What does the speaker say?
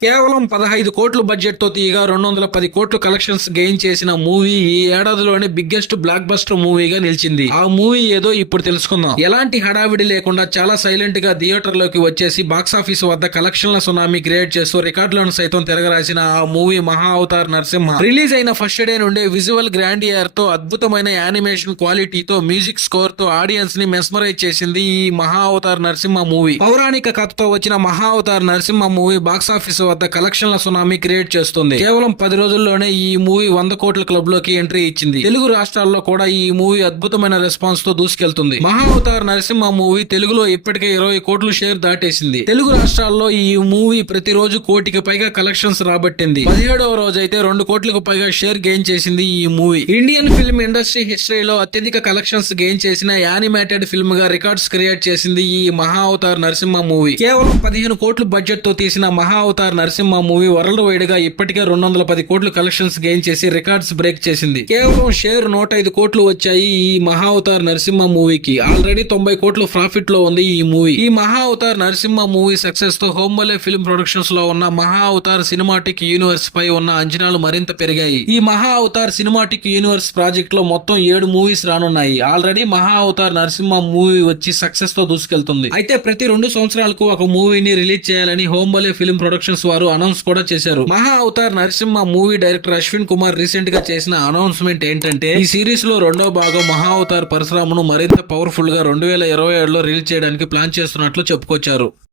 కేవలం పదహైదు కోట్లు బడ్జెట్తో తీయగా రెండు వందల పది కోట్లు కలెక్షన్స్ గెయిన్ చేసిన మూవీ ఈ ఏడాదిలోనే బిగ్గెస్ట్ బ్లాక్ బస్టర్ మూవీగా నిలిచింది. ఆ మూవీ ఏదో ఇప్పుడు తెలుసుకుందాం. ఎలాంటి హడావిడి లేకుండా చాలా సైలెంట్గా థియేటర్లోకి వచ్చేసి బాక్సాఫీస్ వద్ద కలెక్షన్ల సునామీ క్రియేట్ చేస్తూ రికార్డులను సైతం తిరగరాసిన ఆ మూవీ మహా అవతార్ నరసింహ. రిలీజ్ అయిన ఫస్ట్ డే నుండే విజువల్ గ్రాండియర్తో అద్భుతమైన యానిమేషన్ క్వాలిటీతో మ్యూజిక్ స్కోర్తో ఆడియన్స్ని మెస్మరైజ్ చేసింది ఈ మహా అవతార్ నరసింహ మూవీ. పౌరాణిక కథతో వచ్చిన మహా అవతార్ నరసింహ మూవీ బాక్సాఫీస్ వద్ద కలెక్షన్ల సునామీ క్రియేట్ చేస్తుంది. కేవలం పది రోజుల్లోనే ఈ మూవీ వంద కోట్ల క్లబ్లోకి ఎంట్రీ ఇచ్చింది. తెలుగు రాష్ట్రాల్లో కూడా ఈ మూవీ అద్భుతమైన రెస్పాన్స్తో దూసుకెళ్తుంది. మహా అవతార్ నరసింహ మూవీ తెలుగులో ఇప్పటికే ఇరవై కోట్లు షేర్ దాటేసింది. తెలుగు రాష్ట్రాల్లో ఈ మూవీ ప్రతిరోజు కోటికి పైగా కలెక్షన్స్ రాబట్టింది. పదిహేడవ రోజు అయితే రెండు కోట్లకు పైగా షేర్ గెయిన్ చేసింది ఈ మూవీ. ఇండియన్ ఫిల్మ్ ఇండస్ట్రీ హిస్టరీలో అత్యధిక కలెక్షన్స్ గెయిన్ చేసిన యానిమేటెడ్ ఫిల్మ్గా రికార్డ్స్ క్రియేట్ చేసింది ఈ మహా అవతార్ నరసింహ మూవీ. కేవలం పదిహేను కోట్ల బడ్జెట్తో తీసిన మహా అవతార్ నరసింహ మూవీ వరల్డ్ వైడ్గా ఇప్పటికే రెండు వందల పది కోట్లు కలెక్షన్స్ గెయిన్ చేసి రికార్డ్స్ బ్రేక్ చేసింది. కేవలం షేర్ నూట ఐదు కోట్లు వచ్చాయి ఈ మహా అవతార్ నరసింహ మూవీకి. ఆల్రెడీ తొంభై కోట్లు ప్రాఫిట్లో ఉంది ఈ మూవీ. ఈ మహా అవతార్ నరసింహ మూవీ సక్సెస్తో హోంబలే ఫిల్మ్ ప్రొడక్షన్స్లో ఉన్న మహా అవతార్ సినిమాటిక్ యూనివర్స్ పై ఉన్న అంచనాలు మరింత పెరిగాయి. ఈ మహా అవతార్ సినిమాటిక్ యూనివర్స్ ప్రాజెక్ట్లో మొత్తం ఏడు మూవీస్ రానున్నాయి. ఆల్రెడీ మహా అవతార్ నరసింహ మూవీ వచ్చి సక్సెస్తో దూసుకెళ్తుంది. అయితే ప్రతి రెండు సంవత్సరాలకు ఒక మూవీని రిలీజ్ చేయాలని హోంబలే ఫిల్మ్ ప్రొడక్షన్స్ వారు అనౌన్స్ కూడా చేశారు. మహా అవతార్ నరసింహ మూవీ డైరెక్టర్ అశ్విన్ కుమార్ రీసెంట్గా చేసిన అనౌన్స్మెంట్ ఏంటంటే ఈ సిరీస్లో రెండో భాగం మహా అవతార్ పరశురామును మరింత పవర్ఫుల్గా రెండు వేల ఇరవై ఏడులో రిలీజ్ చేయడానికి ప్లాన్ చేస్తున్నట్లు చెప్పుకొచ్చారు.